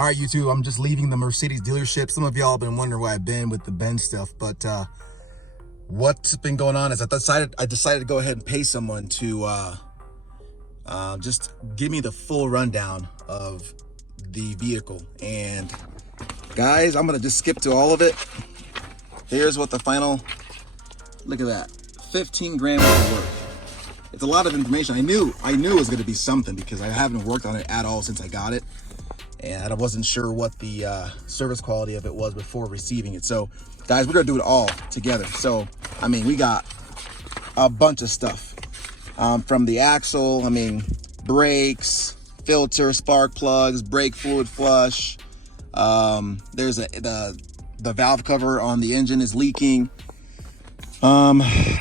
All right, YouTube, I'm just leaving the Mercedes dealership. Some of y'all have been wondering where I've been with the BENZ stuff, but what's been going on is I decided to go ahead and pay someone to just give me the full rundown of the vehicle. And guys, I'm gonna just skip to all of it. Here's what the final, look at that, 15 grand worth of work. It's a lot of information. I knew it was gonna be something because I haven't worked on it at all since I got it. And I wasn't sure what the service quality of it was before receiving it. So guys, we're gonna do it all together. So, I mean, we got a bunch of stuff. From the axle, I mean, brakes, filter, spark plugs, brake fluid flush. There's the valve cover on the engine is leaking. I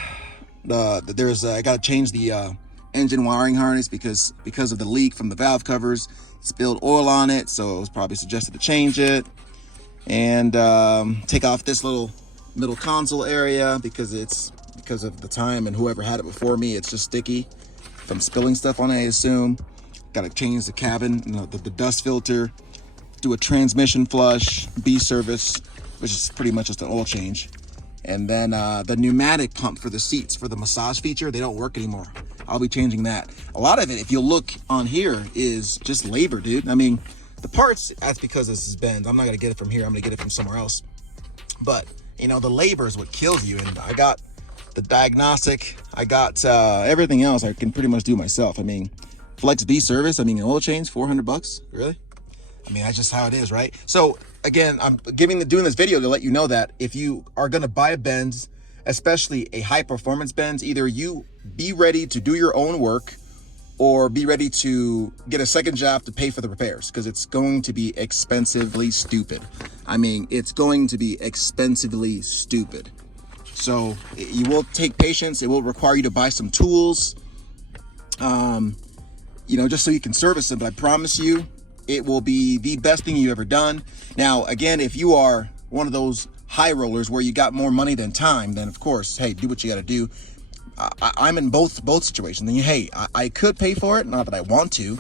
gotta change the engine wiring harness because of the leak from the valve covers. Spilled oil on it, so it was probably suggested to change it. And take off this little middle console area because of the time and whoever had it before me, it's just sticky from spilling stuff on it, I assume. Gotta change the cabin, the dust filter, do a transmission flush, B service, which is pretty much just an oil change. And then the pneumatic pump for the seats for the massage feature, they don't work anymore. I'll be changing that. A lot of it, if you look on here, is just labor, dude. I mean, the parts, that's because this is BENZ. I'm not gonna get it from here, I'm gonna get it from somewhere else. But, you know, the labor is what kills you. And I got the diagnostic, I got everything else I can pretty much do myself. I mean, Flex B service, I mean, an oil change, 400 bucks, really? I mean, that's just how it is, right? So again, I'm doing this video to let you know that if you are gonna buy a BENZ, especially a high performance BENZ, either you be ready to do your own work or be ready to get a second job to pay for the repairs, because it's going to be expensively stupid. I mean, it's going to be expensively stupid. So you will take patience. It will require you to buy some tools, you know, just so you can service them. But I promise you, it will be the best thing you've ever done. Now, again, if you are one of those high rollers where you got more money than time, then of course, hey, do what you got to do. I'm in both situations. Then hey, I could pay for it, not that I want to,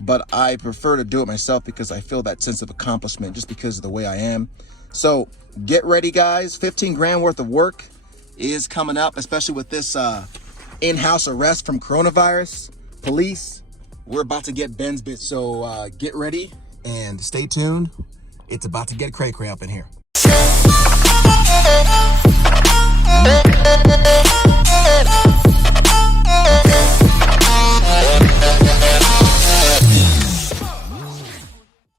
but I prefer to do it myself because I feel that sense of accomplishment just because of the way I am. So get ready, guys. 15 grand worth of work is coming up, especially with this in-house arrest from coronavirus police. We're about to get BENZ bit, so get ready and stay tuned. It's about to get cray-cray up in here.